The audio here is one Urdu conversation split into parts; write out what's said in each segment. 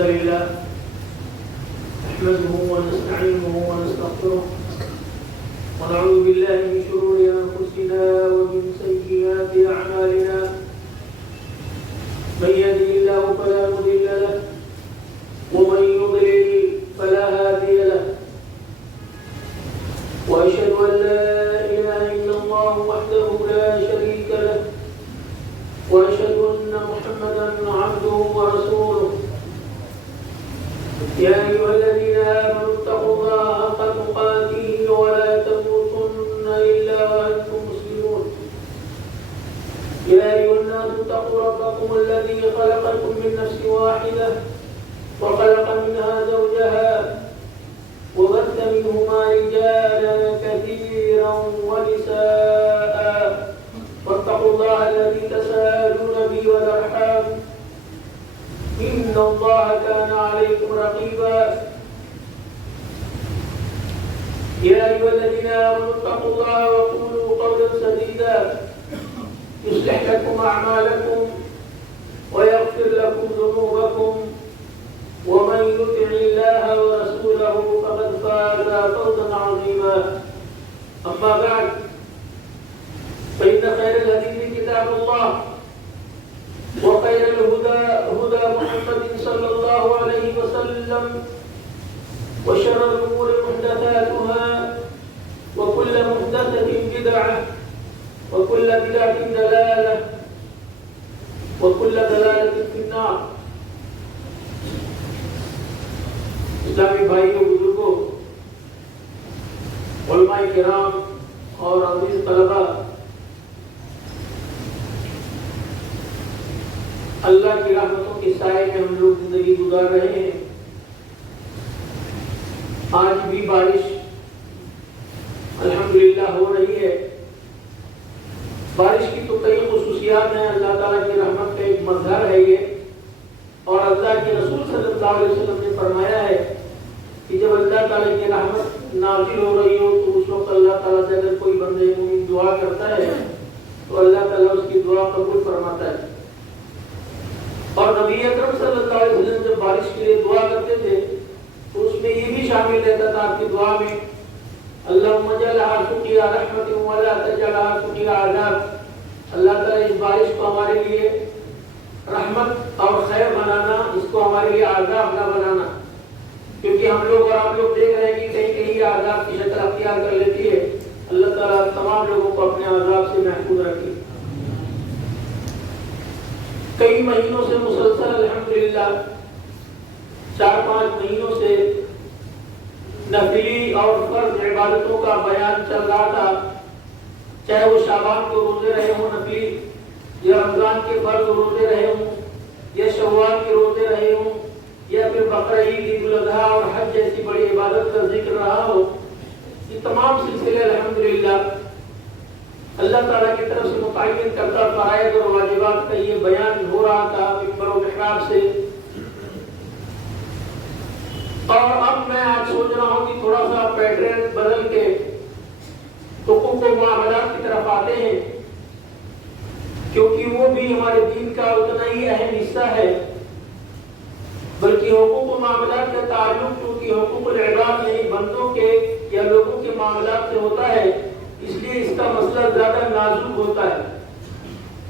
الحمد لله نحمده ونستعينه ونستغفره ونعوذ بالله من شرور أنفسنا ومن سيئات أعمالنا من يهده الله فلا مضل له ومن يضلل فلا هادي له وأشهد أن لا إله إلا الله وحده لا شريك له وأشهد أن محمدا عبده ورسوله يا أيها الذين آمنوا اتقوا الله حق تقاته ولا تموتن إلا وأنتم مسلمون يا أيها الناس اتقوا ربكم الذي خلقكم من نفس واحدة وخلق منها زوجها وبث منهما رجالا كثيرا ونساء واتقوا الله الذي تساءلون به والأرحام إن الله كان عليكم رقيبا يا أيها الذين آمنوا اتقوا الله وقولوا قولا سديدا يصلح لكم أعمالكم ويغفر لكم ذنوبكم ومن يطع الله ورسوله فقد فاز فوزا عظيما أما بعد فإن خير الحديث كتاب الله وخير الهدى هدى محمد صلى الله عليه وسلم وشر الأمور محدثاتها وكل محدثة بدعة وكل بدعة ضلالة وكل ضلالة في النار. اسلامی بھائیوں بزرگوں علماء کرام اور عزیز طلباء، اللہ کی رحمتوں کے سائے میں ہم لوگ زندگی گزار رہے ہیں. آج بھی بارش الحمدللہ ہو رہی ہے. بارش کی تو کئی خصوصیات ہیں. اللہ تعالیٰ کی رحمت کا ایک مظہر ہے یہ، اور اللہ کے رسول صلی اللہ علیہ وسلم نے فرمایا ہے کہ جب اللہ تعالیٰ کی رحمت نازل ہو رہی ہو تو اس وقت اللہ تعالیٰ سے اگر کوئی بندے مومن دعا کرتا ہے تو اللہ تعالیٰ اس کی دعا قبول فرماتا ہے. اور نبی اکرم صلی اللہ علیہ وسلم جب بارش کے لیے دعا کرتے تھے تو اس میں یہ بھی شامل رہتا تھا آپ کی دعا میں، اللہم اجعلھا سقیا رحمت ولا تجعلھا سقیا عذاب. اللہ تعالیٰ اس بارش کو ہمارے لیے رحمت اور خیر بنانا، اس کو ہمارے لیے عذاب نہ بنانا، کیونکہ ہم لوگ اور آپ لوگ دیکھ رہے ہیں کہ کہیں کہیں عذاب کی شکل اختیار کر لیتی ہے. اللہ تعالیٰ تمام لوگوں کو اپنے عذاب سے محفوظ رکھے. کئی مہینوں سے مسلسل الحمدللہ 4-5 مہینوں سے نفلی اور فرض عبادتوں کا بیان چل رہا تھا، چاہے وہ شعبان کے روزے رہے ہوں نفلی، یا رمضان کے فرض روزے رہے ہوں، یا شوال کے روزے رہے ہوں، یا پھر بقرہ عید، عید الاضحیٰ اور حج جیسی بڑی عبادت کا ذکر رہا ہو. یہ تمام سلسلے الحمدللہ اللہ تعالیٰ کی طرف سے متعین کردہ فرائض اور واجبات کا یہ بیان ہو رہا تھا منبر و محراب سے. اور اب میں آج سوچ رہا ہوں کہ تھوڑا سا پیٹرن بدل کے حقوق و معاملات کی طرف آتے ہیں، کیونکہ وہ بھی ہمارے دین کا اتنا ہی اہم حصہ ہے. بلکہ حقوق و معاملات کا تعلق چونکہ حقوق العباد یعنی بندوں کے یا لوگوں کے معاملات سے ہوتا ہے، اس لیے اس کا مسئلہ زیادہ نازک ہوتا ہے.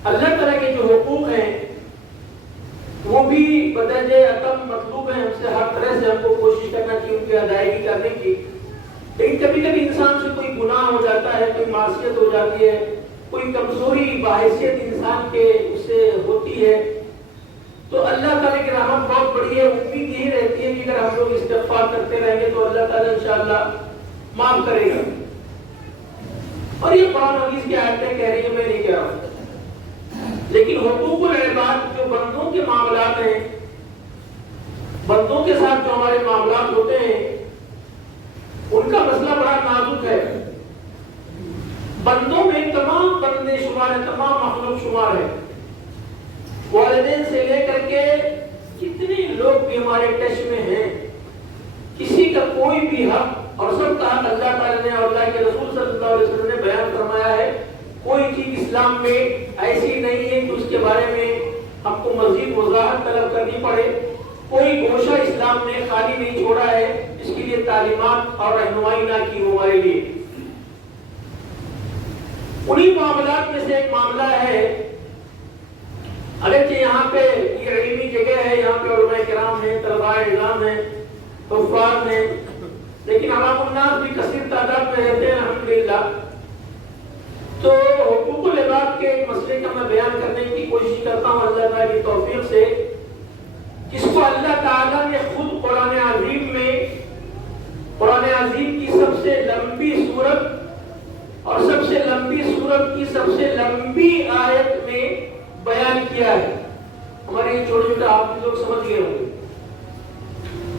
اللہ تعالیٰ کے جو حقوق ہیں وہ بھی بدرجہ اتم مطلوب ہیں. ہم سے ہر طرح سے ہم کو کوشش کرنا چاہیے ان کی ادائیگی کرنے کی. لیکن کبھی کبھی انسان سے کوئی گناہ ہو جاتا ہے، کوئی معصیت ہو جاتی ہے، کوئی کمزوری باحیثیت انسان کے اس سے ہوتی ہے، تو اللہ تعالیٰ کی رحمت بہت بڑی ہے. امید یہی رہتی ہے کہ اگر ہم لوگ استغفار کرتے رہیں گے تو اللہ تعالیٰ انشاءاللہ معاف کرے گا. اور یہ قرآن حدیث کی آیتیں کہہ رہی ہیں، میں نہیں کہہ رہا ہوں. لیکن حقوق العباد جو بندوں کے معاملات ہیں، بندوں کے ساتھ جو ہمارے معاملات ہوتے ہیں، ان کا مسئلہ بڑا نازک ہے. بندوں میں تمام بندے شمار ہیں، تمام مخلوق شمار ہے. والدین سے لے کر کے جتنے لوگ بھی ہمارے ٹچ میں ہیں، کسی کا کوئی بھی حق اور سب کا حق اللہ تعالیٰ نے اور اللہ کے رسول صلی اللہ علیہ وسلم نے بیان فرمایا ہے. کوئی چیز اسلام میں ایسی نہیں ہے کہ اس کے بارے میں ہم کو مزید وضاحت طلب کرنی پڑے. کوئی گوشہ اسلام نے خالی نہیں چھوڑا ہے اس کے لیے تعلیمات اور رہنمائی نہ کی ہو ہمارے لیے۔ انہی معاملات میں سے ایک معاملہ ہے، اگرچہ یہاں پہ یہ علمی جگہ ہے، یہاں پہ علماء کرام ہیں، طلباء اعلام ہیں، حفاظ ہیں، لیکن عوام الناس بھی کثیر تعداد میں رہتے ہیں الحمدللہ۔ تو حقوق العباد کے ایک مسئلے کا میں بیان کرنے کی کوشش کرتا ہوں اللہ تعالیٰ کی توفیق سے، جس کو اللہ تعالیٰ نے خود قرآن عظیم میں، قرآن عظیم کی سب سے لمبی سورت اور سب سے لمبی سورت کی سب سے لمبی آیت میں بیان کیا ہے۔ ہمارے یہ چھوٹے چھوٹے آپ لوگ سمجھ گئے ہوں گے،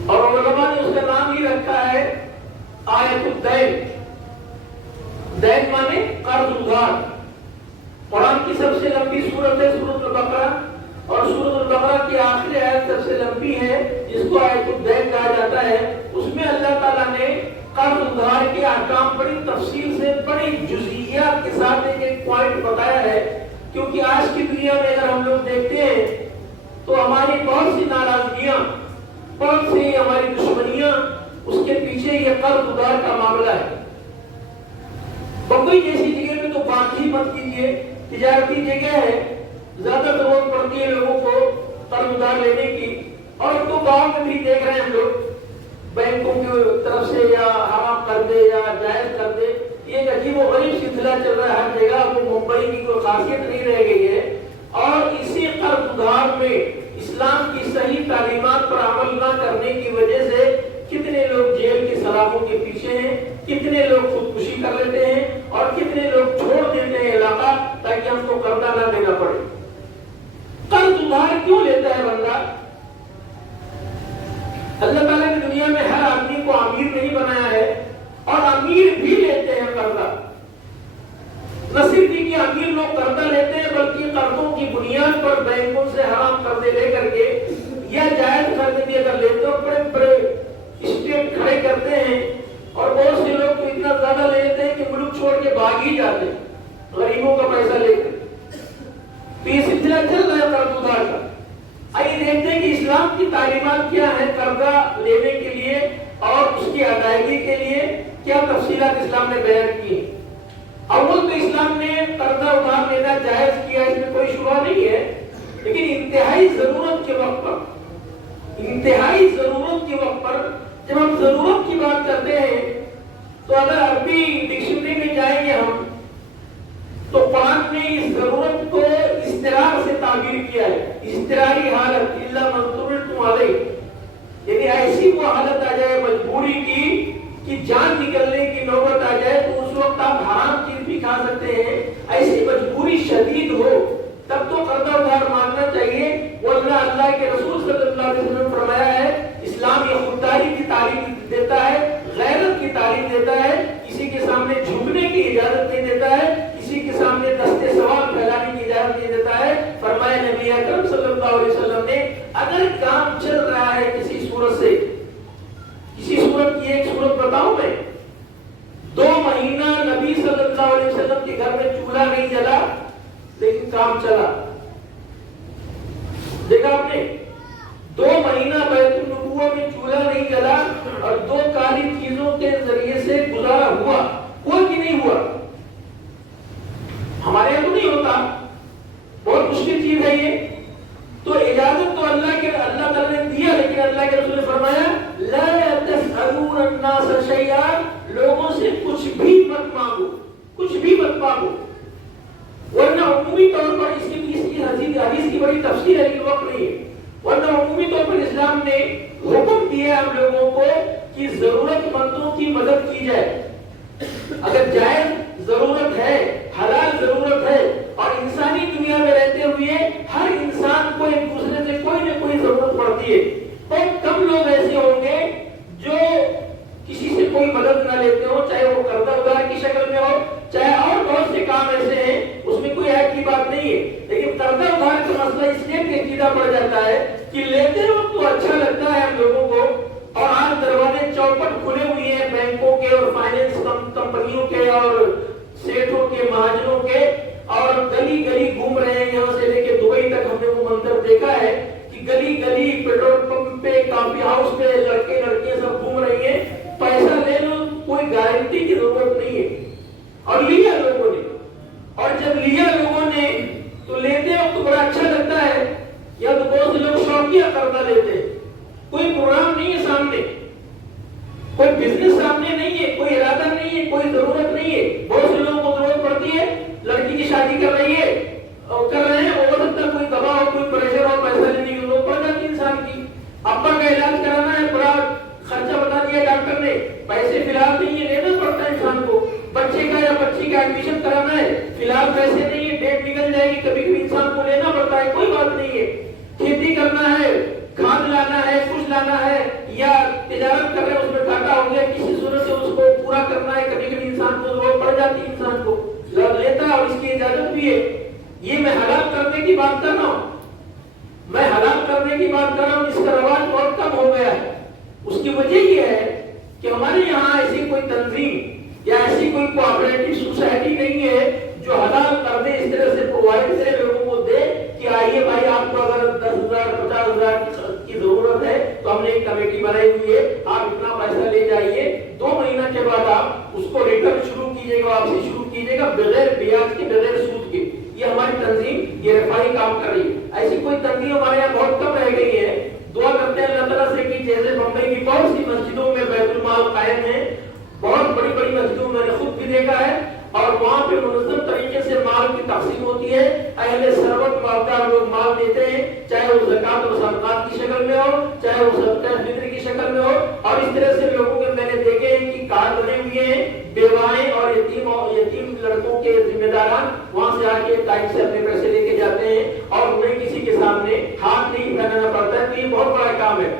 اور علماء نے اس کا نام ہی رکھا ہے آیت الدین۔ دین مانے قرض ادھار۔ قرآن کی سب سے لمبی سورت ہے سورۃ البقرہ، اور سورۃ البقرہ کی آخری آیت سب سے لمبی ہے جس کو آیت الدین کہا جاتا ہے۔ اس میں اللہ تعالیٰ نے قرض ادھار کے احکام بڑی تفصیل سے، بڑی جزئیات کے ساتھ ایک ایک پوائنٹ بتایا ہے، کیونکہ آج کی دنیا میں اگر ہم لوگ دیکھتے ہیں تو ہماری بہت سی ناراضگیاں، بہت سی ہماری دشمنیاں، اس کے پیچھے یہ قرض ادھار کا معاملہ ہے۔ بمبئی جیسی جگہ میں تو بات ہی مت کیجیے، تجارتی جگہ ہے، زیادہ ضرورت پڑتی ہے لوگوں کو قرض ادھار لینے کی، اور اب تو گاؤں میں بھی دیکھ رہے ہیں ہم لوگ بینکوں کی طرف سے یا حرام قرضے یا جائز قرضے، یہ ایک عجیب و غریب سلسلہ چل رہا ہے ہر جگہ۔ وہ ممبئی کی کوئی خاصیت نہیں رہ گئی ہے، اور اسی قرض ادھار میں اسلام کی صحیح تعلیمات پر عمل نہ کرنے کی وجہ سے کتنے لوگ جیل کی سلاخوں کے پیچھے ہیں، کتنے لوگ خودکشی کر لیتے ہیں، اور کتنے لوگ چھوڑ دیتے ہیں علاقہ تاکہ ہم کو قرضہ نہ دینا پڑے۔ قرض ادھار کیوں لیتا ہے بندہ؟ اللہ تعالیٰ نے دنیا میں ہر آدمی کو امیر نہیں بنایا ہے، اور امیر بھی لیتے ہیں قرضہ۔ نہ صرف یہ کہ امیر لوگ قرضہ لیتے ہیں، بلکہ قرضوں کی بنیاد پر بینکوں سے حرام قرضے لے کر کے یا جائز قرضے بھی اگر لیتے ہو، بڑے بڑے اسٹیٹ کھڑے کرتے ہیں، اور بہت سے لوگ تو اتنا زیادہ لے لیتے ہیں کہ ملک چھوڑ کے بھاگ ہی جاتے ہیں غریبوں کا پیسہ لے کر۔ تو یہ سلسلہ چل رہا ہے قرض ادھار کا۔ آئیے دیکھتے ہیں کہ اسلام کی تعلیمات کیا ہے قرضہ لینے کے لیے اور اس کی ادائیگی کے لیے، کیا تفصیلات اسلام نے بیان کی ہیں۔ اول تو اسلام نے قرضہ ادھار لینا جائز کیا، اس میں کوئی شبہ نہیں ہے، لیکن انتہائی ضرورت کے وقت پر، انتہائی ضرورت کے وقت پر جب ہم ضرورت کی بات کرتے ہیں تو اگر عربی ڈکشنری میں جائیں گے ہم تو قرآن نے اس ضرورت کو اضطرار سے تعبیر کیا ہے۔ اضطراری حالت، الا من اضطررتم علیہ، یعنی ایسی وہ حالت آ جائے مجبوری کی کہ جان نکلنے کی نوبت آ جائے تو اس وقت آپ حرام چیز بھی کھا سکتے ہیں، ایسی مجبوری شدید ہو تب تو قرضہ ادھار مانگنا چاہیے، ورنہ اللہ کے رسول صلی اللہ علیہ وسلم نے فرمایا ہے اسلام یہ خودداری کی تعلیم دیتا ہے، غیرت کی تعلیم دیتا ہے، کسی کے سامنے جھکنے کی اجازت نہیں دیتا ہے، کسی کے سامنے دستے سوال پھیلانے کی اجازت نہیں دیتا ہے۔ فرمایا نبی اکرم صلی اللہ علیہ وسلم نے اگر کام چل رہا ہے کسی صورت سے، کسی صورت کی ایک صورت بتاؤں میں، 2 مہینہ نبی صلی اللہ علیہ وسلم کے گھر میں چولہا نہیں جلا لیکن کام چلا، دیکھا آپ نے؟ 2 مہینہ بیت النبوہ میں چولہا نہیں جلا اور 2 کالی چیزوں کے ذریعے سے گزارا ہوا کہ نہیں ہوا؟ ہمارے یہاں تو نہیں ہوتا، بہت مشکل چیز ہے یہ۔ تو اجازت تو اللہ تعالیٰ نے دیا، لیکن اللہ کے رسول نے فرمایا لا تسألون الناس شیئا، لوگوں سے کچھ بھی مت مانگو، کچھ بھی مت مانگو، ورنہ عمومی طور پر اس کی حدیث کی بڑی تفصیل ہے لیکن وقت نہیں ہے، ورنہ عمومی طور پر اسلام نے حکم دیا ہم لوگوں کو کہ ضرورت مندوں کی مدد کی جائے۔ اگر جائز ضرورت ہے، حلال ضرورت ہے، اور انسانی دنیا میں رہتے ہوئے ہر انسان کو ایک دوسرے سے کوئی نہ کوئی ضرورت پڑتی ہے، بہت کم لوگ ایسے ہوں گے جو کسی سے کوئی مدد نہ لیتے ہو، چاہے وہ قرضہ ادھار کی شکل میں ہو، چاہے اور بہت سے کام ایسے ہیں اس میں کوئی عیب کی بات نہیں ہے، لیکن قرضہ ادھار کا مسئلہ اس لیے پیچیدہ پڑ جاتا ہے کہ لیتے وقت تو اچھا لگتا ہے ہم لوگوں کو، اور آج دروازے چوپٹ کھلے ہوئے ہیں بینکوں کے اور فائنینس کمپنیوں کے اور سیٹوں کے، مہاجروں کے، اور گلی گلی گھوم رہے ہیں، یہاں سے لے کے دبئی تک ہم نے وہ منظر دیکھا ہے کہ گلی گلی پیٹرول پمپ پہ کو بڑا اچھا لگتا ہے یا تو بہت سے لوگ شوقیہ قرضہ لیتے ہیں. کوئی پروگرام نہیں ہے سامنے, کوئی بزنس سامنے نہیں ہے, کوئی ارادہ نہیں ہے, کوئی ضرورت نہیں ہے. بہت سے لوگوں کو ضرورت پڑتی ہے, لڑکی کی شادی کر رہی ہے, کر رہے ہیں, ہو سکتا ہے کوئی دباؤ ہو, کوئی پریشر ہو, پیسہ لینے کی ضرورت پڑ جاتی ہے انسان کی. ابا کا علاج کرانا ہے, بڑا خرچہ بتا دیا ڈاکٹر نے, پیسے فی الحال نہیں ہے, لینا پڑتا ہے انسان کو. بچے کا یا بچی کا ایڈمیشن کرانا ہے, فی الحال پیسے نہیں ہے, ڈیٹ نکل جائے گی, کبھی کبھی انسان کو لینا پڑتا ہے, کوئی بات نہیں ہے. کھیتی کرنا ہے, کھاد لانا ہے, کچھ لانا ہے, یا تجارت کر رہے ہیں اس میں گھاٹا ہو گیا, کسی صورت سے اس کو پورا کرنا ہے, کبھی کبھی انسان کو ضرورت پڑ جاتی ہے, انسان کو لیتا ہے اور اس کی اجازت بھی ہے. یہ میں حلال کرنے کی بات کر رہا ہوں, میں حلال کرنے کی بات کر رہا ہوں. اس کا رواج بہت کم ہو گیا ہے. اس کی وجہ یہ ہے کہ ہمارے یہاں ایسی کوئی تنظیم یا ایسی کوئی کوآپریٹو سوسائٹی نہیں ہے جو حلال کر دے, اس طرح سے پرووائڈ کرے, لوگوں کو دے کہ آئیے بھائی آپ کو اگر 10,000 50,000 کی ضرورت ہے تو ہم نے ایک کمیٹی بنائی ہوئی ہے, آپ اتنا پیسہ لے جائیے, 2 مہینہ کے بعد آپ اس کو ریٹرن شروع کیجیے گا, واپسی شروع کیجیے گا, بغیر بیاج کے, بغیر سود کے. یہ ہماری تنظیم یہ رفاہی کام کر رہی ہے. ایسی کوئی تنظیم ہمارے یہاں بہت کم رہ گئی ہے. دعا کرتے ہیں اللہ تعالیٰ سے کہ جیسے بمبئی کی بہت سی مسجدوں میں بیت المال قائم ہے, بہت بڑی بڑی مسجدوں میں نے خود بھی دیکھا ہے, اور وہاں پہ منظم طریقے سے مال کی تقسیم ہوتی ہے. اہل ثروت مالدار لوگ مال دیتے ہیں, چاہے وہ زکات اور صدقات کی شکل میں ہو, چاہے وہ صدقہ فطر کی شکل میں ہو. اور اس طرح سے لوگوں کے میں نے دیکھے ہیں کہ کارڈ بنے ہوئے ہیں, بیوائیں اور یتیم لڑکوں کے ذمہ داران وہاں سے آ کے ٹائم سے اپنے پیسے لے کے جاتے ہیں, اور انہیں کسی کے سامنے ہاتھ نہیں پھیلانا پڑتا ہے. تو یہ بہت بڑا کام ہے.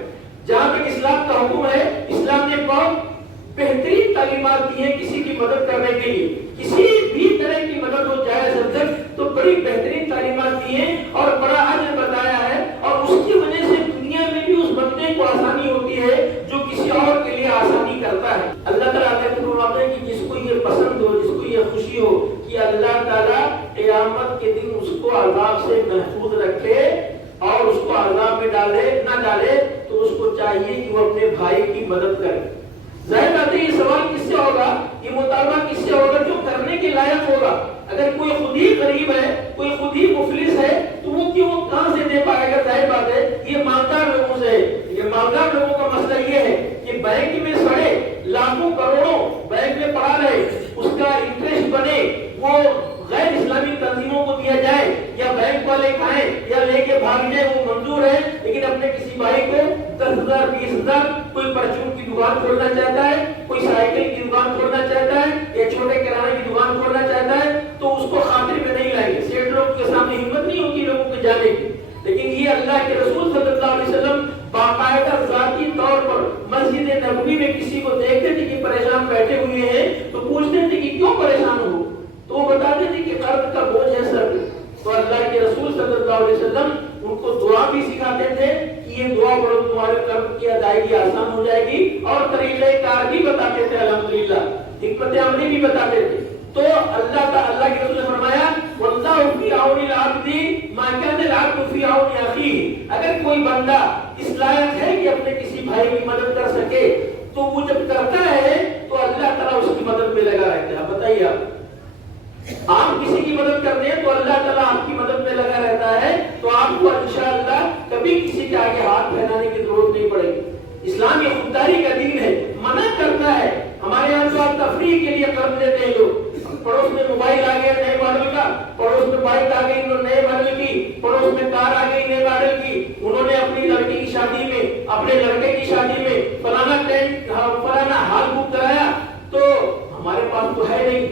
جہاں تک اسلام کا حکم ہے, اسلام نے بہت بہترین تعلیمات دی ہیں کسی کی مدد کرنے کے لیے. کسی بھی طرح کی مدد ہو جائے سب تک, تو بڑی بہترین تعلیمات دی ہیں اور بڑا اجر بتایا ہے, اور اس کی وجہ سے دنیا میں بھی اس بندے کو آسانی ہوتی ہے جو کسی اور کے لیے آسانی کرتا ہے. اللہ تعالیٰ فرماتے ہیں کہ جس کو یہ پسند ہو, جس کو یہ خوشی ہو کہ اللہ تعالیٰ قیامت کے دن اس کو عذاب سے محفوظ رکھے اور اس کو عذاب میں نہ ڈالے, تو اس کو چاہیے کہ وہ اپنے بھائی کی مدد کرے. ظاہر بات ہے یہ سوال کس سے ہوگا, یہ مطالبہ کس سے ہوگا جو کرنے کے لائق ہوگا. اگر کوئی خود ہی غریب ہے, کوئی خود ہی مفلس ہے, تو وہ کیوں کہاں سے دے پائے گا؟ ظاہر بات ہے یہ مالدار لوگوں سے ہے. یہ مالدار لوگوں کا مسئلہ یہ ہے کہ بینک میں سڑے لاکھوں کروڑوں بینک میں پڑا رہے, اس کا انٹرسٹ بنے, وہ غیر اسلامی تنظیموں کو دیا جائے یا بینک والے کھائیں یا لے کے بھاگ جائے, وہ منظور ہے. لیکن اپنے کسی بھائی کو 10,000 20,000, کوئی پرچون کی دکان کھولنا چاہتا ہے, کوئی سائیکل کی دکان کھولنا چاہتا ہے یا چھوٹے کرانے کی دکان کھولنا چاہتا ہے, تو اس کو خاطر میں نہیں لائیں گے. سیٹ لوگوں کے سامنے ہمت نہیں ہوتی لوگوں کو جانے کی. لیکن یہ اللہ کے رسول صلی اللہ علیہ وسلم باقاعدہ ذاتی طور پر مسجد نبوی میں کسی کو دیکھتے تھے کہ پریشان بیٹھے ہوئے ہیں, تو پوچھتے تھے کہ کیوں پریشان ہو, تو وہ بتاتے تھے کہ قرض کا بوجھ ہے سر پہ. تو اللہ کے رسول صلی اللہ علیہ وسلم ان کو دعا بھی سکھاتے تھے کہ یہ دعا پڑھو تمہارے قرض کی ادائیگی آسان ہو جائے گی, اور طریقہ کار بھی بتاتے تھے, الحمدللہ حکمت عملی بھی بتاتے تھے. تو اللہ کے رسول نے فرمایا واللہ فی عون العبد ما کان العبد فی عون اخیہ. اگر کوئی بندہ اس لائق ہے کہ اپنے کسی بھائی کی مدد کر سکے, تو وہ جب کرتا ہے تو اللہ تعالیٰ اس کی مدد میں لگا رہتا ہے. بتائیے آپ کسی کی مدد کرتے ہیں تو اللہ تعالیٰ آپ کی مدد میں لگا رہتا ہے, تو آپ کو انشاءاللہ کبھی کسی کے آگے ہاتھ پھیلانے کی ضرورت نہیں پڑے گی. اسلام یہ خودداری کا دین ہے, منع کرتا ہے. ہمارے یہاں تو آپ تفریح کے لیے قرض لیتے ہیں لوگ, پڑوس میں موبائل آ گیا نئے ماڈل کا, پڑوس میں بائک آ گئی نئے ماڈل کی, پڑوس میں کار آ گئی نئے ماڈل کی, انہوں نے اپنی لڑکی کی شادی میں, اپنے لڑکے کی شادی میں فلانا ٹینٹ فلانا ہال بک کرایا, تو ہمارے پاس تو ہے نہیں,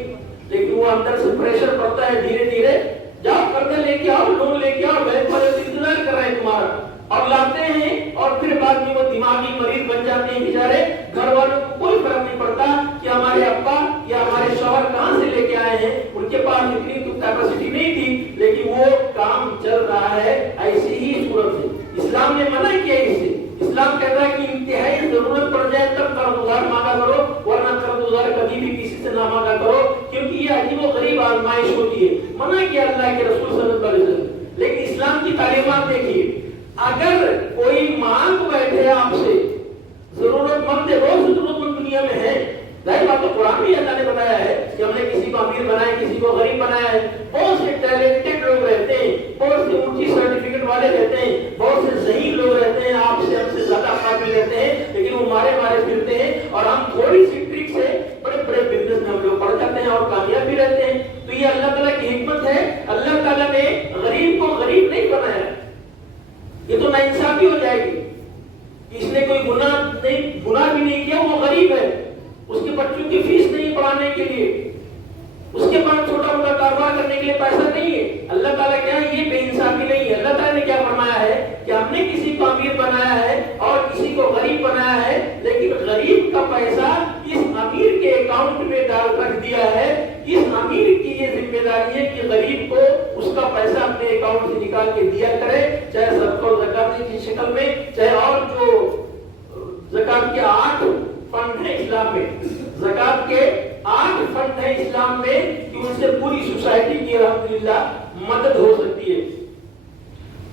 لیکن وہ اندر سے پریشر پڑتا ہے دھیرے دھیرے, جاؤ قرضہ لے کے آؤ, لون لے کے آؤ, بینک والے انتظار کر رہے ہیں تمہارا, اور لاتے ہیں. اور پھر بعد میں وہ دماغی مریض بن جاتے ہیں بیچارے. گھر والوں کو کوئی فرق نہیں پڑتا کہ ہمارے ابا یا ہمارے شوہر کہاں سے لے کے آئے ہیں, ان کے پاس اتنی تو کیپیسٹی نہیں تھی, لیکن وہ کام چل رہا ہے ایسی ہی صورت سے. اسلام نے منع کیا اس سے. اسلام کہتا ہے کہ انتہائی ضرورت پڑ جائے تب قرض ادھار مانگا کرو, ورنہ قرض ادھار کبھی بھی کسی سے نہ مانگا کرو, کیونکہ یہ عجیب و غریب آزمائش ہوتی ہے. منع کیا اللہ کے رسول صلی اللہ علیہ وسلم. لیکن اسلام کی تعلیمات دیکھیے, اگر کوئی مانگ بیٹھے آپ سے, ضرورت مند ہے, بہت سی ضرورت مند دنیا میں ہے, ظاہر بات تو قرآن بھی اللہ نے بتایا ہے کہ ہم نے کسی کو امیر بنایا, کسی کو غریب بنایا ہے. بہت سے ٹیلنٹڈ لوگ رہتے ہیں, بہت سے پیسہ نہیں ہے. اللہ تعالیٰ کیا ہے؟ یہ بے انصافی نہیں ہے. اللہ تعالیٰ نے کیا فرمایا ہے کہ ہم نے کسی کو امیر بنایا ہے اور کسی کو غریب بنایا ہے، لیکن غریب کا پیسہ اس امیر کے اکاؤنٹ میں ڈال رکھ دیا ہے. اس امیر کی یہ ذمہ داری ہے کہ غریب کو اس کا پیسہ اپنے اکاؤنٹ سے نکال کے دیا کرے، چاہے صدقہ و زکات کی شکل میں، چاہے اور جو زکات کے 8 فنڈ ہیں اسلام میں، زکات کے 8 فنڈ ہیں اسلام میں کہ ان سے پوری سوسائٹی کی الحمدللہ مدد ہو سکتی ہے.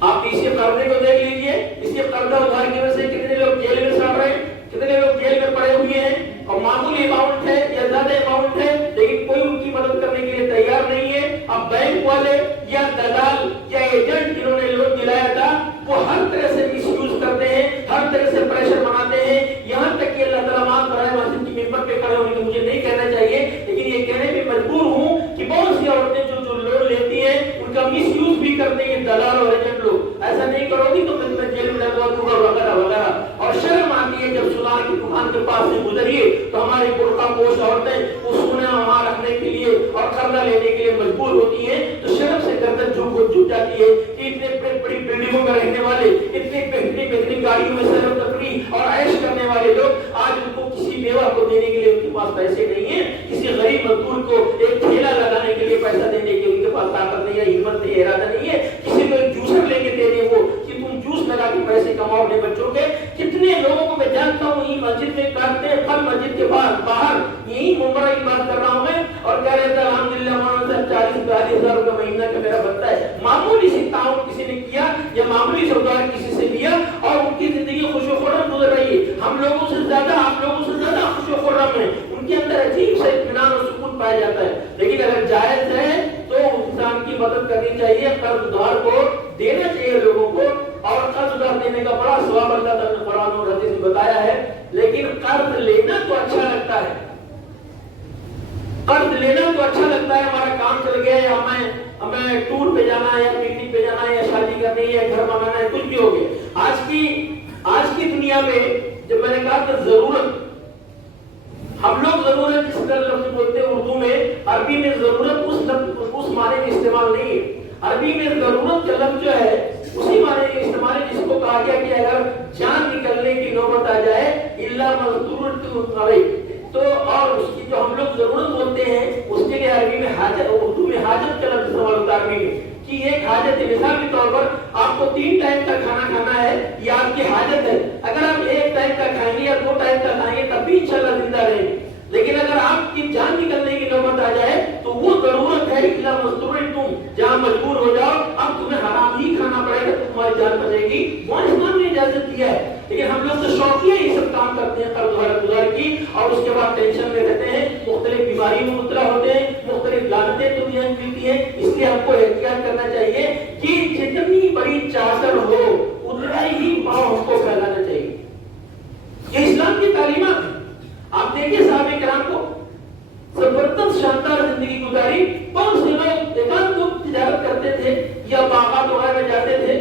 آپ اسی قرضے کو دیکھ لیجئے، اسی قرضہ ادھار کی وجہ سے کتنے لوگ جیل میں سڑ رہے ہیں، کتنے لوگ جیل میں پڑے ہوئے ہیں، اور معمولی اماؤنٹ ہے یا زیادہ اماؤنٹ ہے لیکن کوئی ان کی مدد کرنے کے لیے تیار نہیں ہے. اب بینک والے یا دلال یا ایجنٹ جنہوں نے لون دلایا تھا وہ ہر طرح سے مس یوز کرتے ہیں، ہر طرح سے پریشر بناتے ہیں، یہاں تک کہ اللہ تعالیٰ معاف کرائے مسجد کی ممبر پہ کھڑے ہونے کو مجھے نہیں کہنا چاہیے، لیکن یہ کہنے پہ مجبور ہوں کہ بہت سی عورتیں جو لون لیتی ہیں ان کا مس یوز بھی کرتے ہیں دلال اور ایجنٹ لوگ. ایسا نہیں کرو گی تو میں جیل میں ڈالوا دوں گا وغیرہ وغیرہ. اور شرم آتی ہے جب سونار کی دکان کے پاس سے گزریے تو ہماری برقع پوش عورتیں وہ سونا وہاں رکھنے کے لیے اور قرضہ لینے کے لیے مجبور ہوتی ہیں تو شرم سے گردن جھک جاتی ہے کہ اتنے بڑی بلڈنگوں میں رہنے والے، اتنی بہترین گاڑیوں میں سیر و تفریح اور عیش کرنے والے لوگ آج ان کو کسی بیوہ کو دینے کے لیے ان کے پاس پیسے نہیں ہیں، کسی غریب مزدور کو ایک ٹھیلا لگانے کے لیے پیسہ دینے کے ان کے پاس طاقت نہیں ہے، ہمت نہیں ہے، ارادہ نہیں ہے. کسی کو ایک جوسر لے کے دے دیں وہ کہ تم جوس لگا کے پیسے کماؤ اپنے بچوں کے. کتنے لوگوں کو میں جانتا ہوں یہ مسجد میں کرتے ہیں، پھل مسجد کے باہر یہی ممبرہ کی بات کر رہا ہوں میں، اور کہہ رہے تھے الحمدللہ مولانا صاحب 40-42 ہزار روپے مہینہ کا میرا بنتا ہے. معمولی سی تعاون کسی نے کیا یا معمولی سودا کسی سے لیا اور ان کی زندگی خوش و خرم گزر رہی ہے. ہم لوگوں سے زیادہ، آپ لوگوں سے زیادہ خوش و خرم ہے. ان کے اندر عجیب سے اطمینان اور سکون پایا جاتا ہے. لیکن اگر جائز ہے تو انسان کی مدد کرنی چاہیے، قرض دار کو دینا چاہیے لوگوں کو، اور قرض ادھار دینے کا بڑا ثواب اللہ تعالیٰ نے قرآن اور حدیث میں بتایا ہے. لیکن قرض لینا تو اچھا لگتا ہے، قرض لینا تو اچھا لگتا ہے. ہمارا کام چل گیا ہے، ہمیں ٹور پہ جانا ہے یا پکنک پہ جانا ہے یا شادی کرنی ہے، گھر بنانا ہے، کچھ بھی ہو گیا. آج کی دنیا میں جب میں نے کہا کہ ضرورت، ہم لوگ ضرورت جس طرح لفظ بولتے ہیں اردو میں، عربی میں ضرورت اس معنی میں استعمال نہیں ہے. عربی میں ضرورت کا لفظ جو ہے اسی معنی میں استعمال ہے جس کو کہا گیا کہ اگر جان نکلنے کی نوبت آ جائے الا مضطرۃ علیہ، تو اور اس کی جو ہم لوگ ضرورت بولتے ہیں اس کے لیے عربی میں حاجت، اردو میں حاجت کا لفظ استعمال ہوتا ہے عربی میں کہ ایک حاجت ہے. مثال کے طور پر آپ کو 3 ٹائم کا کھانا کھانا ہے، یہ آپ کی حاجت ہے. اگر آپ 1 ٹائم کا کھائیں گے یا 2 ٹائم کا کھائیں گے تب بھی انشاءاللہ زندہ رہیں گے. لیکن اگر آپ کی جان نکلنے کی نوبت آ جائے تو وہ ضرورت ہے الا مضطرۃ، جہاں مجبور ہو جاؤ اب تمہیں حرام ہی کھانا پڑے گا تو تمہاری جان بچے گی، وہ اسلام نے اجازت دیا ہے. لیکن ہم لوگ تو شوقیہ یہ سب کام کرتے ہیں قرض ادھار کی، اور اس کے بعد ٹینشن میں رہتے ہیں، مختلف بیماریوں میں مبتلا ہوتے ہیں، مختلف لعنتیں دنیا میں ملتی ہیں. اس لیے ہم کو احتیاط کرنا چاہیے کہ جتنی بڑی چادر ہو اتنا ہی پاؤں ہم کو پھیلانا چاہیے. یہ اسلام کی تعلیمات ہیں. آپ دیکھیے صحابہ کرام کو زبردست شاندار زندگی گزاری. بہت سے لوگ ایک دو تجارت کرتے تھے یا باغات وغیرہ میں جاتے تھے،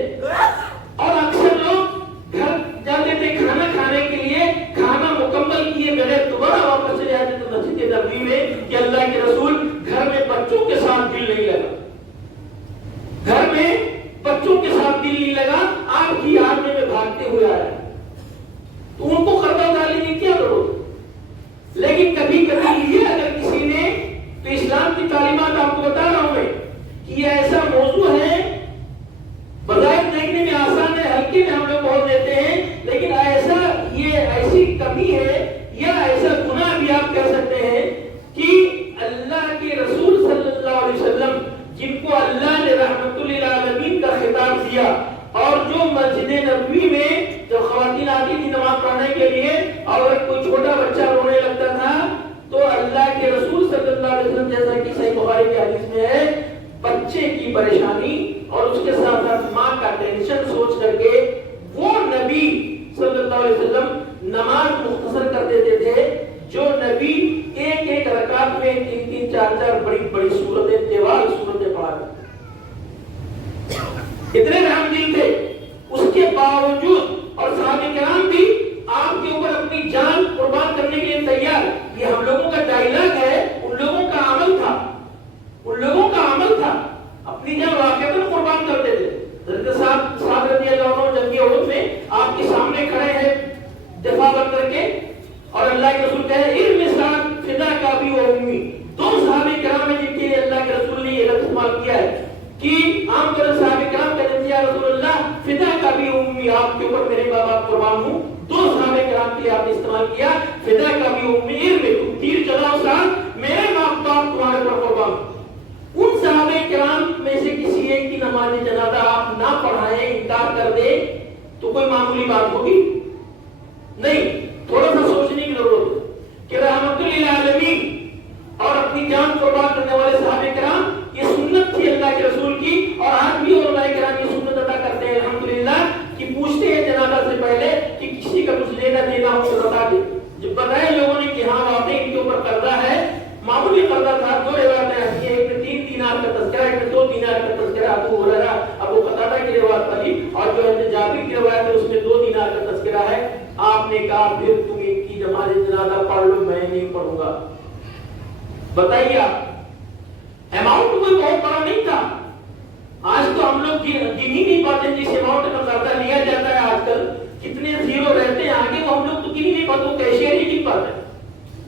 اور اکثر لوگ گھر جاتے تھے کھانا کھانے کے لیے، کھانا مکمل کیے بغیر دوبارہ واپس چلے جاتے تھے مسجد نبوی میں کہ اللہ کے رسول گھر میں بچوں کے ساتھ دل نہیں لگا، گھر میں بچوں کے ساتھ دل نہیں لگا، آپ کی یاد میں بھاگتے ہوئے آ رہا ہے. تو ان کو قرضہ ڈالنے کی کیا ضرورت؟ لیکن کبھی یہ اگر کسی نے، تو اسلام کی تعلیمات آپ کو بتا رہا ہوں میں کہ یہ ایسا موضوع ہے بظاہر دیکھنے میں آسان ہے، ہلکے میں ہم لوگ بہت دیتے ہیں، لیکن یہ ایسی کمی ہے یا ایسا گناہ بھی آپ کہہ سکتے ہیں کہ اللہ کے رسول صلی اللہ علیہ وسلم جن کو اللہ نے رحمت للعالمین کا خطاب دیا، اور جو مسجد نبوی میں جب خواتین آتی تھی نماز پڑھنے کے لیے اور اگر کوئی چھوٹا بچہ رونے لگتا تھا تو اللہ کے رسول صلی اللہ علیہ وسلم جیسا کہ صحیح بخاری کی حدیث میں ہے، بچے کی پریشانی اور اس کے ساتھ ساتھ ماں کا ٹینشن سوچ کر کے وہ نبی صلی اللہ علیہ وسلم نماز مختصر کر دیتے تھے. جو نبی ایک ایک رکعت میں 3-3 4-4 بڑی بڑی سورتیں، طوال سورتیں پڑھا کرتے، اتنے رحم دل تھے. اس کے باوجود اور صحابہ کرام بھی آپ کے اوپر اپنی جان قربان کرنے کے لیے تیار. یہ ہم لوگوں کا ڈائلاگ ہے، ان لوگوں کا عمل تھا، ان لوگوں کا عمل تھا. اپنی جان واقعتاً قربان کرتے تھے. حضرت سعد رضی اللہ عنہ جنگ احد میں آپ کے سامنے کھڑے ہیں دفاع بن کر کے, اور اللہ کے رسول کہے ارم سعد فدا کا بھی و امی. دو صحابہ کرام ہیں جن کے لیے اللہ کے رسول نے یہ لفظ استعمال کیا ہے کہ عام طور سے صحابہ کرام کہتے ہیں یا رسول اللہ فدا کا بھی امی, آپ کے اوپر میرے ماں باپ قربان ہوں. دو صحابہ کرام کے لیے آپ نے استعمال کیا فدا کا بھی امی, ارم تیر چلاؤ سعد میرے ماں باپ تمہارے اوپر قربان. ان صحابہ کرام میں سے کسی ایک کی نماز جنازہ آپ نہ پڑھائیں, انکار کر دیں تو کوئی معمولی بات ہوگی نہیں. تھوڑا سا سوچنے کی ضرورت ہے کہ رحمت للعالمین اور اپنی جان قربان کرنے والے صحابہ کرام یہ سنت تھی اللہ کے رسول کی, اور آج بھی علماء کرام یہ سنت ادا کرتے ہیں الحمدللہ کہ پوچھتے ہیں جنازہ سے پہلے کہ کسی کا کچھ لینا دینا ہو تو بتا دے. جب بتائے لوگوں نے کہ ہاں واقعی ان کے اوپر قرضہ ہے, معمولی قرضہ تھا, دو روایتیں آتی ہیں, ایک میں 3 دینار کا تذکرہ, ایک میں 2 دینار کا تذکرہ. ابو ہریرہ ابو قتادہ کی روایت والی, اور جو ہے جابر کی روایت ہے اس میں 2 دینار کا تذکرہ ہے. آپ نے کہا پھر تم ان کی نماز جنازہ پڑھ لو, میں نہیں پڑھوں گا. بتائیے آپ اماؤنٹ کوئی بہت بڑا نہیں تھا. آج تو ہم لوگ گن ہی نہیں پاتے جس اماؤنٹ کا قرضہ لیا جاتا ہے. آج کل کتنے زیرو رہتے ہیں آگے, وہ ہم لوگ تو گن ہی نہیں پاتے, کیشیئر ہی نہیں پاتے.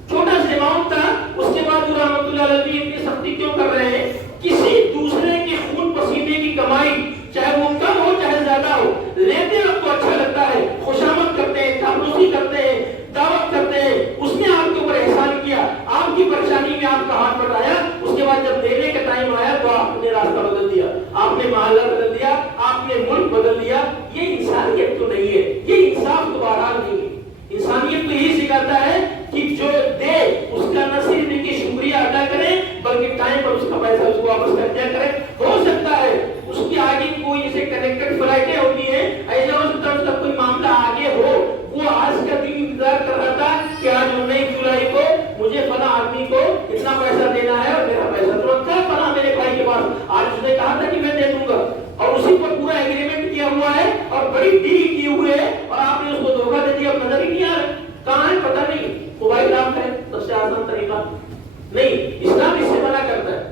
چھوٹا سا اماؤنٹ تھا, اس کے بعد رحمۃ اللہ علیہ اتنی سختی کیوں کر رہے ہیں؟ کسی دوسرے کے خون پسینے کی کمائی چاہے وہ کم ہو چاہے زیادہ ہو, لیتے آپ کو اچھا لگتا ہے, خوشامد کرتے ہیں, چاپلوسی کرتے ہیں, دعوت کرتے ہیں. اس نے آپ کے اوپر احسان کیا, آپ کی پریشانی میں آپ کا ہاتھ بٹایا, اس کے بعد جب دینے کا ٹائم آیا تو آپ نے راستہ بدل دیا, آپ نے محلہ بدل دیا, آپ نے ملک بدل دیا. یہ انسانیت تو نہیں ہے, یہ انصاف تو بہرحال نہیں ہے. انسانیت تو یہی سکھاتا ہے کہ جو دے اس کا نہ صرف کہ شکریہ ادا کریں بلکہ ٹائم پر اس کا پیسہ اس کو واپس کر دیا کریں. ہو سکتا ہے اس کی آگے کوئی جیسے کنیکٹڈ فلائٹیں ہوتی ہیں, ایسا ہو سکتا ہے اس کا کوئی معاملہ آگے ہو, وہ آج کا دن انتظار کر رہا تھا کہ آج 19 جولائی کو مجھے فلاں آدمی کو اتنا پیسہ دینا ہے, اور میرا پیسہ تو رکھا ہے فلاں میرے بھائی کے پاس, آج اس نے کہا تھا کہ میں دے دوں گا, اور اسی پر پورا ایگریمنٹ کیا ہوا ہے اور بڑی ڈیل کی ہوئی ہے, اور آپ نے اس کو دھوکہ دے دیا, نظر ہی نہیں آ رہا کہاں ہے پتہ نہیں. موبائل آپ ہے سب سے آسان طریقہ نہیں. اسلام اس سے منع کرتا ہے.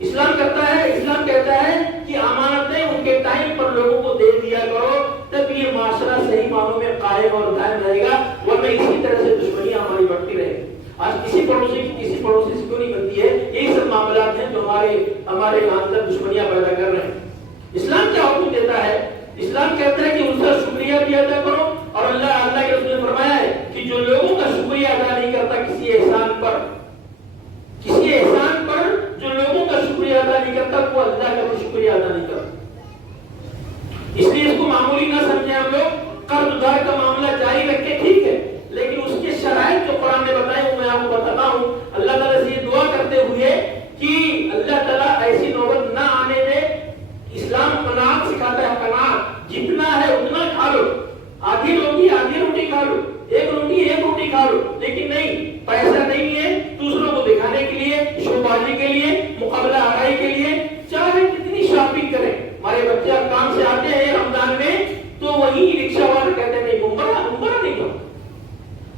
اسلام کرتا ہے, اسلام کہتا ہے کہ امانتیں ان کے ٹائم پر لوگوں کو دے دیا کرو, تب یہ معاشرہ صحیح معنوں میں قائم اور دائم رہے گا, ورنہ اسی طرح سے دشمنیاں ہماری بڑھتی رہے گی. آج کسی پڑوسی سے کیوں نہیں بنتی ہے؟ یہی سب معاملات ہیں جو ہمارے اندر دشمنیاں پیدا کر رہے ہیں. اسلام کیا حکم دیتا ہے؟ اسلام کہتا ہے کہ اس کا شکریہ بھی ادا کرو, اور اللہ کے رسول نے فرمایا ہے کہ جو لوگوں کا شکریہ ادا نہیں کرتا کسی احسان پر جو لوگوں کا شکریہ ادا نہیں کرتا وہ اللہ کا بھی شکریہ ادا نہیں کرتا. اس لیے اس کو معمولی نہ سمجھیں ہم لوگ. قرض ادھار کا معاملہ جاری رکھے ٹھیک ہے, لیکن اس کے شرائط جو قرآن نے بتائے وہ میں آپ کو بتاتا ہوں. اللہ تعالیٰ سے یہ دعا کرتے ہوئے کہ اللہ تعالیٰ ایسی نوبت نہ آنے دے. اسلام قناعت سکھاتا ہے, قناعت جتنا ہے اتنا کھا لو, آدھی روٹی کھا لو, ایک روٹی کھا لو, لیکن نہیں پیسہ نہیں ہے دوسروں کو دکھانے کے لیے, شو بازی کے لیے, مقابلہ آرائی کے لیے, چاہے کتنی شاپنگ کریں. ہمارے بچے کام سے آتے ہیں رمضان میں تو وہی رکشہ والے کہتے ہیں نہیں ممبرا نہیں کرو,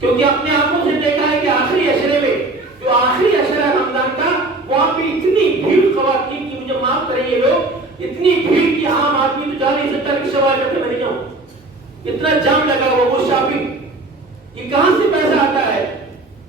کیونکہ اپنے آنکھوں سے دیکھا ہے کہ آخری عشرے میں جو آخری عشرہ رمضان کا وہاں پہ اتنی بھیڑ خواتین کی, مجھے معاف کریں یہ لوگ, اتنی بھیڑ کی عام آدمی تو 40-70 رکشہ والے کہتے میں نہیں جاؤں, اتنا جام لگا ہوا وہ شاپنگ. یہ کہاں سے پیسہ آتا ہے؟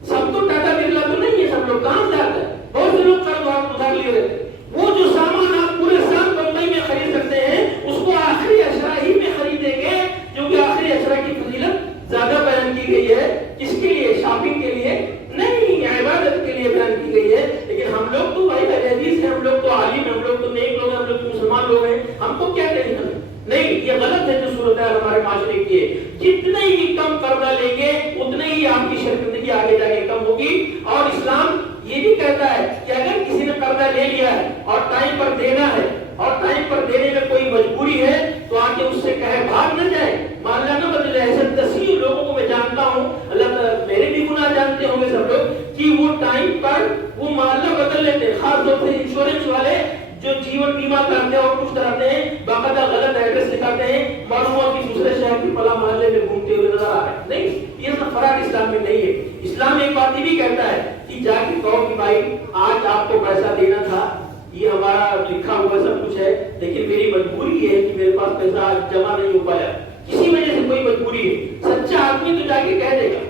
سب کو ٹاٹا برلا تو نہیں ہے, سب لوگ کہاں سے آتا ہے؟ بہت سے لوگ قرض ادھار لیے رہتے. وہ جو سامان آپ پورے سال بمبئی میں خرید سکتے ہیں اس کو آخری عشرہ ہی میں خریدیں گے, جو کہ آخری عشرہ کی فضیلت زیادہ بیان کی گئی ہے. کس کے لیے؟ شاپنگ کے لیے نہیں, عبادت کے لیے بیان کی گئی ہے. لیکن ہم لوگ تو بھائی حدیث ہیں, ہم لوگ تو عالم ہیں, ہم لوگ تو نیک لوگ ہیں, ہم لوگ تو مسلمان لوگ ہیں, ہم کو کیا ٹینشن ہے؟ نہیں, یہ غلط ہے جو صورتحال ہمارے معاشرے کی ہے. جتنے ہی کم قرضہ لیں گے اتنے ہی آپ کی شرکندگی آگے جا کے کم ہوگی. اور اسلام یہ بھی کہتا ہے کہ اگر کسی نے قرضہ لے لیا ہے اور ٹائم پر دینا ہے, اور ٹائم پر دینے میں کوئی مجبوری ہے تو آ کے اس سے کہے بھاگ نہ جائے, معاملہ نہ بدل جائے. ایسے 10 لوگوں کو میں جانتا ہوں, اللہ تعالیٰ میرے بھی گناہ جانتے ہوں گے سب لوگ, کہ وہ ٹائم پر وہ معاملہ بدل لیتے ہیں. خاص طور سے انشورنس والے جو جیون بیمہ کرتے ہیں اور کچھ کراتے ہیں, باقاعدہ غلط ایڈریس لکھاتے ہیں, معلوم ہوا کہ دوسرے شہر کی فلاں محلے میں گھومتے ہوئے نظر آ رہے ہیں. نہیں, یہ سب فرق اسلام میں نہیں ہے. اسلام ایک بات یہ بھی کہتا ہے کہ جا کے کہو کہ بھائی آج آپ کو پیسہ دینا تھا, یہ ہمارا لکھا ہوا سب کچھ ہے، لیکن میری مجبوری ہے کہ میرے پاس پیسہ آج جمع نہیں ہو پایا، کسی وجہ سے کوئی مجبوری ہے۔ سچا آدمی تو جا کے کہہ دے گا،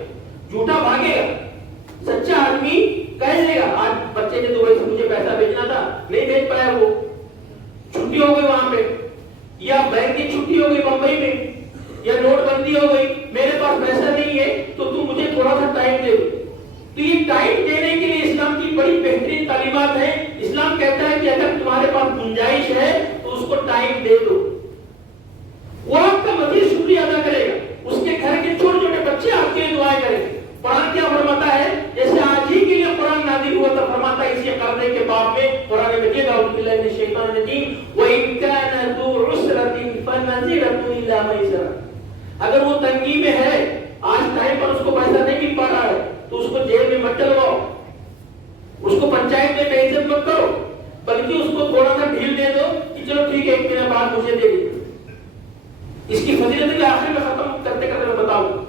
جھوٹا بھاگے گا۔ سچا آدمی کہہ دے گا آج بچے نے دبئی سے مجھے پیسہ بھیجنا تھا، نہیں بھیج پایا، وہ چھٹی ہو گئی وہاں پہ، یا بینک کی چھٹی ہو گئی بمبئی میں، یا نوٹ بندی ہو گئی، میرے پاس پیسہ نہیں ہے تو تم مجھے تھوڑا سا ٹائم دے دو۔ تو یہ ٹائم دینے کے لیے اسلام کی بڑی بہترین تعلیمات ہیں۔ اسلام کہتا ہے کہ اگر تمہارے پاس گنجائش ہے تو اس کو ٹائم دے دو، وہ آپ کا مزید شکریہ ادا کرے گا، اس کے گھر کے چھوٹے چھوٹے بچے آپ کے لیے دعائیں کریں گے۔ قرآن کیا فرماتا ہے؟ جیسے آج ہی کے لیے قرآن نازل ہوا تھا، فرماتا ہے اسی قرضے کے باب میں قرآن مجید اعوذ باللہ من الشیطان الرجیم وَإِن كَانَ ذُو عُسْرَةٍ فَنَظِرَةٌ إِلَىٰ مَيْسَرَةٍ، اگر وہ تنگی میں ہے، آج ٹائم پر اس کو پیسہ نہیں مل پا رہا ہے، تو اس کو جیل میں مت ڈلواؤ، اس کو پنچایت میں بے عزت مت کرو، بلکہ اس کو تھوڑا سا ڈھیل دے دو کہ چلو ٹھیک ہے ایک مہینہ بعد مجھے دے دیجیے۔ اس کی فضیلت کے آخر میں ختم کرتے کرتے میں بتاؤں،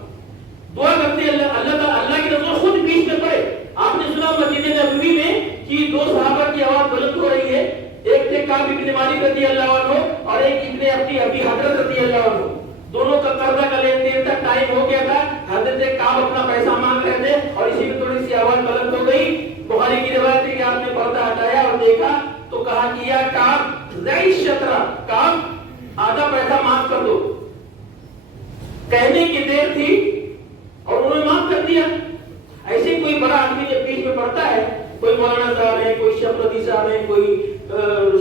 دعا کرتے اللہ کی رسول خود بیچ میں پڑے۔ آپ نے سنا مسجد نبوی میں کہ دو صحابہ کی آواز بلند ہو رہی ہے، ایک تھے کعب بن مالک رضی اللہ عنہ اور ایک ابن ابی حضرت رضی اللہ عنہ، دونوں کا قرضہ کا لین دین تک ٹائم ہو گیا تھا۔ حضرت کعب اپنا پیسہ مانگ رہے تھے اور اسی میں تھوڑی سی آواز بلند ہو گئی۔ بخاری کی روایت ہے کہ آپ نے پردہ ہٹایا اور دیکھا تو کہا کہ یا کعب ذی الشطرہ، کعب آدھا پیسہ معاف کر دو۔ کہنے کی دیر تھی اور انہوں نے معاف کر دیا۔ ایسے کوئی بڑا آدمی جب بیچ میں پڑتا ہے، کوئی مولانا صاحب ہے، کوئی شیخ الحدیث صاحب ہے، کوئی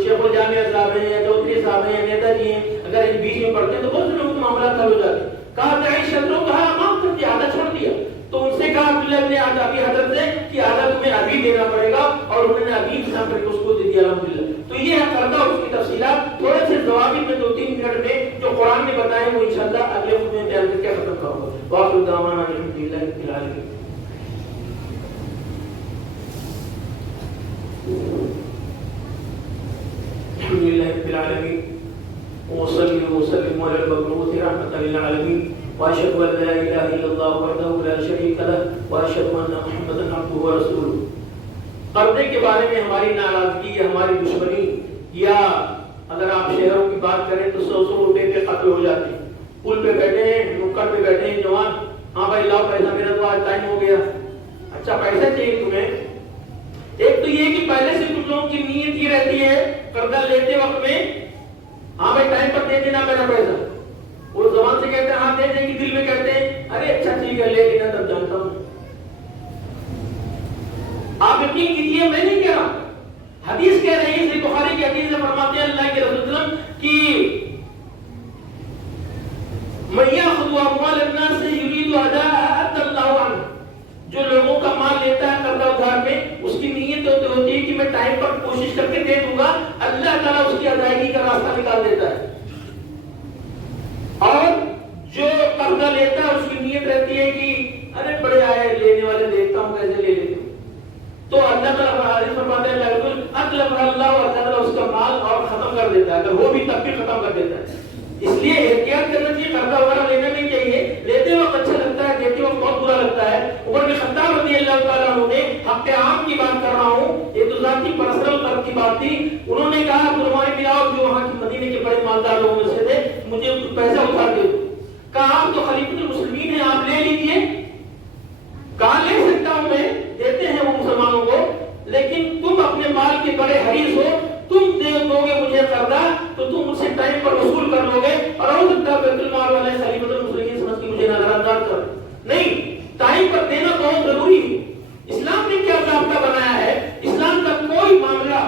شیخ الجامعہ صاحب ہے یا چودھری صاحب ہے یا نیتا جی ہیں، اگر ان بیچ میں پڑھتے ہیں تو بہت سے لوگوں کے معاملات حل ہو جاتے ہیں۔ کہا ذی الشطرہ، کہا معاف کر دیا، آدھا چھوڑ دیا۔ تو ان سے کہا عبداللہ نے ابی حضرت سے کہ آدھا تمہیں ابھی دینا پڑے گا، اور انہوں نے ابھی حساب کر کے اس کو دے دیا الحمدللہ۔ تو یہ ہے قرضہ اور اس کی تفصیلات تھوڑے سے ضوابط میں 2-3 منٹ میں جو قرآن نے بتائے وہ انشاءاللہ اگلے خطبے میں بیان کر کے ختم کروں گا۔ وآخر دعوانا الحمدللہ رب العالمین۔ الحمدللہ رب العالمین وصلی وسلم علی المبعوث رحمۃ للعالمین واشهد ان لا اله الا الله وحده لا شريك له واشهد ان محمدا عبده ورسوله۔ قرضے کے بارے میں ہماری ناراضگی یا ہماری دشمنی، یا اگر آپ شہروں کی بات کریں تو 100 روپے کے قتل ہو جاتے ہیں، پل پہ بیٹھے ہیں، نکڑ پہ بیٹھے ہیں جوان، ہاں بھائی لاؤ پیسہ، میرا تو آج ٹائم ہو گیا۔ اچھا پیسہ چاہیے تمہیں؟ ایک تو یہ کہ پہلے سے کچھ لوگوں کی نیت یہ رہتی ہے قرضہ لیتے وقت میں، ہاں بھائی ٹائم پر دے دینا میرا پیسہ، وہ زبان سے کہتے ہیں ہاں دے دیں گے، دل میں کہتے ہیں ارے اچھا ٹھیک ہے لے لینا تب جانتا ہوں۔ آپ یقین کیجیے میں نہیں کہہ رہا، حدیث کہہ رہی ہے، صحیح بخاری کی حدیث میں فرماتے ہیں اللہ کے رسول صلی اللہ علیہ وسلم کہ من یاخذ اموال الناس یرید اداء اللہ عنہ، جو لوگوں کا مال لیتا ہے قرضہ ادھار میں، اس کی نیت ہوتی ہے کہ میں ٹائم پر کوشش کر کے دے دوں گا، اللہ تعالیٰ اس کی ادائیگی کا راستہ نکال دیتا ہے۔ اور جو قرضہ لیتا ہے اس کی نیت رہتی ہے کہ ارے بڑے آئے لینے والے دیکھتا ہوں کیسے لے لیتے ہوں، تو اللہ تعالیٰ حدیث فرماتے ہیں اطلب اللہ، اور اللہ تعالیٰ اس کا مال اور ختم کر دیتا ہے، اگر وہ بھی تب بھی ختم کر دیتا ہے۔ اس لیے احتیاط کرنا چاہیے، قرضہ وغیرہ لینا نہیں چاہیے، لیتے وقت اچھا لگتا ہے، دیتے وقت بہت برا لگتا ہے۔ عمر بن خطاب رضی اللہ تعالیٰ عنہ نے، حق عام کی بات کر رہا ہوں، یہ تو ذاتی پرسنل قرض کی بات تھی، انہوں نے کہا تمہارے پلاؤ جو وہاں کے مدینے کے بڑے مالدار لوگوں میں سے تھے، مجھے پیسہ ادھار دے دو۔ کہا آپ تو خلیفۃ المسلمین ہیں، آپ لے لیجیے۔ کہا لے سکتا ہوں میں، دیتے ہیں وہ مسلمانوں کو، لیکن تم اپنے مال کے بڑے حریص ہو، تم دے دو گے مجھے قرضہ تو تم مجھ سے ٹائم پر وصول کر لو گے، اور ہو سکتا ہے بیت المال والے خلیفۃ المسلمین سمجھ کے مجھے نظر انداز کر۔ نہیں، ٹائم پر دینا بہت ضروری ہے۔ اسلام نے کیا ضابطہ بنایا ہے؟ اسلام کا کوئی معاملہ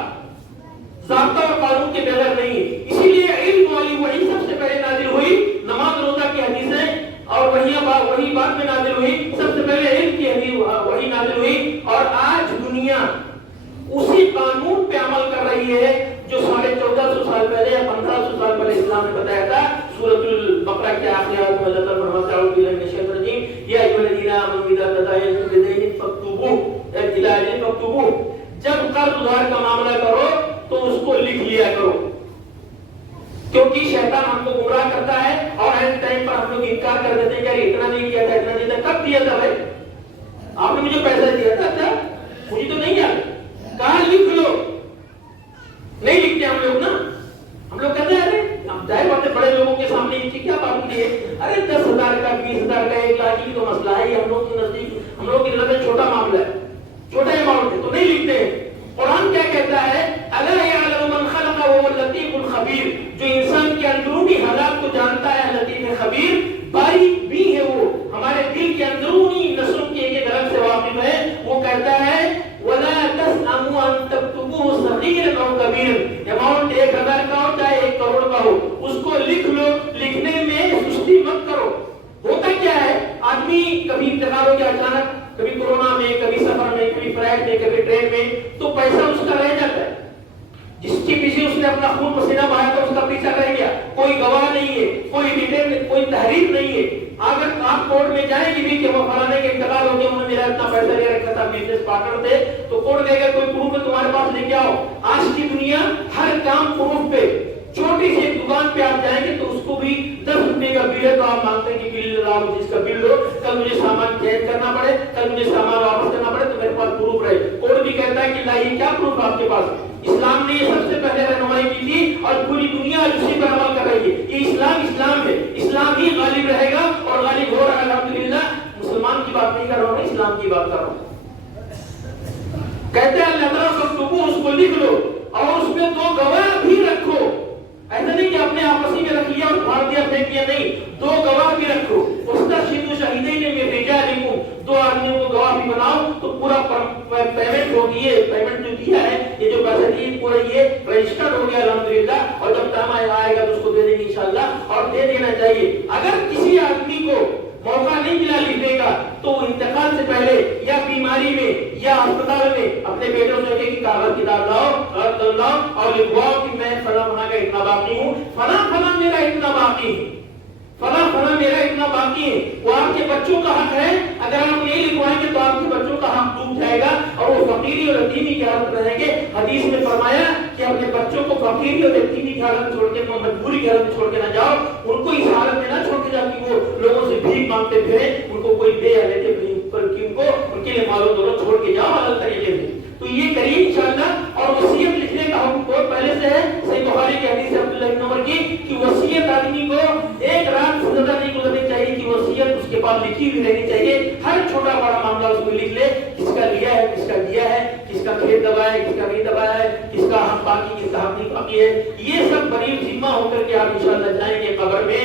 ضابطہ اور قانون کے بغیر نہیں ہے۔ اسی لیے علم والی وحی سب سے پہلے نازل ہوئی، نماز روزہ کی حدیثیں اور وہی بعد میں نازل ہوئی، سب سے پہلے علم کی حدیث وہی نازل ہوئی، اور آج دنیا اسی قانون پہ عمل کر رہی ہے جو 1450 سال پہلے یا 1500 سال پہلے اسلام نے بتایا تھا۔ سورۃ البقرہ کے آخری آیت میں اللہ تعالیٰ فرماتا ہے اعوذ باللہ من الشیطان الرجیم یا ایھا الذین آمنوا اذا تداینتم بدین فاکتبوہ الی اجل فاکتبوہ، جب قرض ادھار کا معاملہ کرو تو اس کو لکھ لیا کرو، کیونکہ شیطان ہم کو گمراہ کرتا ہے اور اینڈ ٹائم پر ہم لوگ انکار کر دیتے ہیں کہ اتنا نہیں کیا تھا، اتنا نہیں تھا۔ کب دیا تھا بھائی؟ آپ نے مجھے پیسہ دیا تھا؟ اچھا مجھے تو نہیں یاد۔ کہاں لکھ لو، نہیں لکھتے ہم لوگ نا. ہم لوگ کہتے ہیں ارے ہم ظاہر بات ہے بڑے لوگوں کے سامنے ان کی کیا بات کی ہے, ارے 10,000 کا 20,000 کا 1 لاکھ کی تو مسئلہ ہے, ہم لوگ کے نزدیک ہم لوگ کی نظر میں چھوٹا معاملہ ہے, چھوٹا اماؤنٹ ہے تو نہیں لکھتے. قرآن کیا کہتا ہے, الا یعلم من خلق وهو اللطیف الخبیر, جو انسان کے اندرونی حالات کو جانتا ہے, لطیف خبیر, باریک بھی ہے وہ, ہمارے دل کے اندرونی نسوں کے ایک رنگ سے واقف ہے. وہ کہتا ہے ولا تسأموا ان تكتبوه صغيرا او كبيرا, اماؤنٹ 1,000 کا ہو چاہے 1 کروڑ کا ہو, اس کو لکھ لو, لکھنے میں سستی مت کرو. ہوتا کیا ہے, آدمی کبھی انتقال ہو گیا اچانک, کبھی کورونا میں, کبھی سفر میں, کبھی فلائٹ میں, کبھی ٹرین میں, تو پیسہ اس کا رہ جاتا ہے. جس کے پیچھے اس نے اپنا خون پسینہ بہایا تھا اس کا پیچھا رہ گیا, کوئی گواہ نہیں ہے, کوئی ریٹرن, کوئی تحریر نہیں ہے. اگر آپ کورٹ میں جائیں گے بھی کہ وہ فلانے کے انتقال ہو گیا, انہوں نے میرا اتنا پیسہ لے رکھا تھا, بزنس پارٹنر تھے, تو کورٹ کہے گا کوئی پروف ہے تمہارے پاس لے کے آؤ. آج کی دنیا ہر کام پروف پہ, چھوٹی سی ایک دکان پہ آپ جائیں گے تو اس کو بھی 10 روپے کا بل ہے تو آپ مانگتے ہیں کہ بل لاؤ, جس کا بل دو, کل مجھے سامان چینج کرنا پڑے, کل مجھے سامان واپس کرنا پڑے تو میرے پاس پروف رہے. کورٹ بھی کہتا ہے کہ لائیے کیا پروف آپ کے پاس. اسلام نے یہ سب سے پہلے رہنمائی کی تھی اور پوری دنیا اسی پر عمل کر رہی ہے. یہ اسلام اسلام ہے, اسلام ہی غالب رہے گا اور غالب ہو رہا ہے الحمدللہ. مسلمان کی بات نہیں کر رہا ہوں, اسلام کی بات کر رہا ہوں. کہتے ہیں اللہ تعالیٰ کو اس کو لکھ لو اور اس میں 2 گواہ بھی رکھو. ایسا نہیں کہ اپنے آپسی میں رکھ لیا اور پھاڑ دیا پھینک دیا, نہیں, 2 گواہ بھی رکھو. استشهدوا شهیدین من رجالکم, 2 آدمیوں کو گواہ بھی بناؤ. تو پورا پیمنٹ ہوگی, یہ پیمنٹ جو دیا ہے, یہ جو پیسہ دی پورا یہ رجسٹرڈ ہو گیا الحمدللہ, اور جب ٹائم آئے گا تو اس کو دے دیں گے انشاءاللہ, اور دے دینا چاہیے. اگر کسی آدمی کو موقع نہیں ملا لکھنے کا تو وہ انتقال سے پہلے یا بیماری میں یا اسپتال میں اپنے بیٹوں سے کہے کہ کاغذ کتاب لاؤ اور لکھواؤ کہ میں فلاں فلاں کا اتنا باقی ہوں, فلاں فلاں میرا اتنا باقی ہے, فلاں فلاں میرا اتنا باقی ہے. وہ آپ کے بچوں کا حق ہے, اگر آپ نہیں لکھوائیں گے تو آپ کے بچوں کا حق ڈوب جائے گا اور وہ فقیری اور یتیمی کی حالت میں رہیں گے. حدیث میں فرمایا کہ اپنے بچوں کو فقیری اور یتیمی کی حالت میں چھوڑ کے, مجبوری کی حالت میں چھوڑ کے نہ جاؤ. ان کو اس حالت میں نہ چھوڑ کے جاؤ کہ وہ لوگوں سے بھیک مانگتے پھریں, ان کو کوئی دے یا لیتے ان کے لیے مالو دولت چھوڑ کے جاؤ الگ طریقے سے. تو یہ کریے انشاءاللہ. اور وصیت لکھنے کا حکم بہت پہلے سے ہے, صحیح بخاری کی حدیث ہے عبداللہ بن عمر کی, کہ وصیت آدمی کو 1 رات سے زیادہ نہیں گزرنی چاہیے, کہ وصیت اس کے پاس لکھی ہوئی رہنی چاہیے. ہر چھوٹا بڑا معاملہ اس میں لکھ لے, کس کا لیا ہے, کس کا دیا ہے, کس کا کھیت دبایا ہے, کس کا نہیں دبایا ہے, کس کا حق باقی, کس کا حق نہیں باقی ہے. یہ سب بڑی ذمہ ہو کر کے آپ انشاءاللہ جائیں گے قبر میں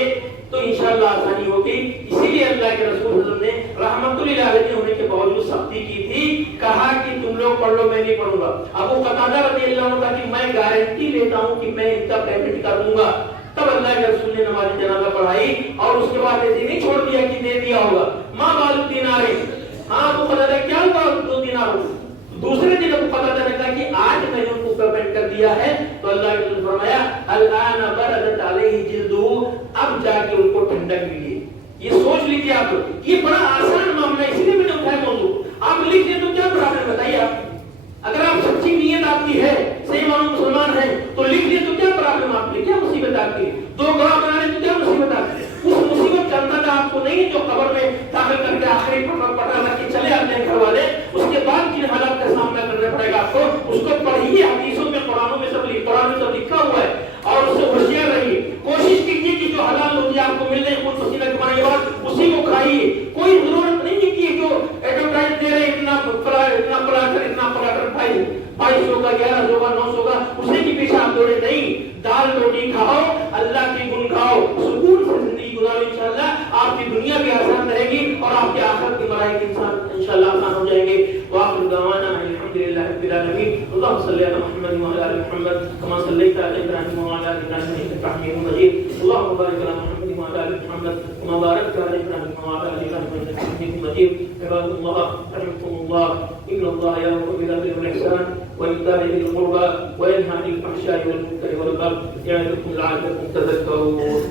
تو انشاءاللہ آسانی ہوگی. اسی لیے اللہ کے رسول حضرت نے رحمت للعالمین ہونے کے باوجود سختی کی تھی, کہا کہ تم لوگ پڑھ لو, میں نہیں پڑھوں گا. ابو قتادہ رضی اللہ عنہ کہ میں گارنٹی لیتا ہوں کہ میں ان کا پیمنٹ کر دوں گا. تب اللہ کے رسول نے نماز جنازہ پڑھائی اور اس کے بعد ایسے نہیں چھوڑ دیا کہ دے دیا ہوگا. ماں بال دینار, ہاں ابو قتادہ کیا ہوا 2 دینار. دوسرے دن ابو قتادہ نے کہا کہ آج میں نے ان کو پیمنٹ کر دیا ہے. تو اللہ کے رسول فرمایا الان بردت علیہ جلدہ, اب جا کے ان کو ٹھنڈک ملی. یہ سوچ لیجیے آپ, یہ بڑا آسان معاملہ ہے, اسی لیے میں نے اٹھایا موضوع. آپ لکھ دیں تو کیا پرابلم, بتائیے آپ. اگر آپ سچی نیت آپ کی ہے, صحیح معنوں مسلمان ہیں, تو لکھ دیں تو کیا پرابلم آپ کی, کیا مصیبت آپ کی. 2 گواہ بنانے تو کیا مصیبت آپ کی. اس مصیبت کا اندازہ آپ کو نہیں ہے جو قبر میں داخل کر کے آخری پٹا کر کے چلے آتے ہیں گھر والے, اس کے بعد جن حالات کا سامنا کرنا پڑے گا آپ کو, اس کو پڑھیے. حدیثوں میں قرآن میں سب لکھا ہوا ہے اور اس سے ہوشیار رہیے. کوشش کیجیے کہ جو حلال روزی آپ کو مل رہے خون پسینہ کمانے کے بعد اسی کو کھائیے. کوئی ضرورت نہیں ہے کہ جو ایڈورٹائز دے رہے اتنا پلاٹر 2200 کا 1100 کا 900 کا, اسی کے پیچھے آپ دوڑے نہیں. دال روٹی کھاؤ, اللہ کی گن گاؤ, سکون سے زندگی گزارو. انشاءاللہ آپ کی دنیا بھی آسان رہے گی اور آپ کے آخرت کی ملائک انسان انشاءاللہ آسان ہو جائیں گے. وآخر دعوانا الحمدللہ رب العالمین. اللهم صل على محمد وعلى آل محمد كما صليت على إبراهيم وعلى آل إبراهيم إنك حميد مجيد. اللهم بارك على محمد وعلى آل محمد كما باركت على إبراهيم وعلى آل إبراهيم إنك حميد مجيد. عباد الله رحمكم الله, إن الله يأمر بالعدل والإحسان وإيتاء ذي القربى وينهى عن الفحشاء والمنكر والبغي يعظكم لعلكم تذكرون.